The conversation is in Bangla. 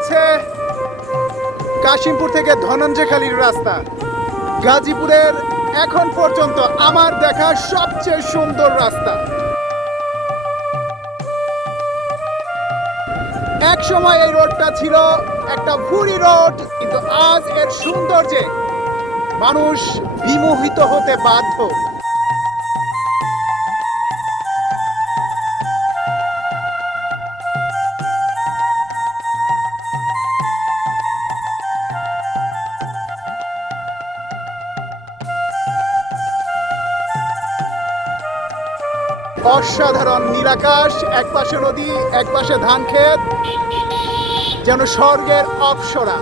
হচ্ছে কাশিমপুর থেকে ধনঞ্জয়খালীর রাস্তা। গাজীপুরের এখন পর্যন্ত আমার দেখা সবচেয়ে সুন্দর রাস্তা। এক সময় এই রোডটা ছিল একটা ভুরি রোড, কিন্তু আজ এর সৌন্দর্যে মানুষ বিমোহিত হতে বাধ্য। অসাধারণ নীলাকাশ, একপাশে নদী, একপাশে ধান ক্ষেত, যেন স্বর্গের অপ্সরা।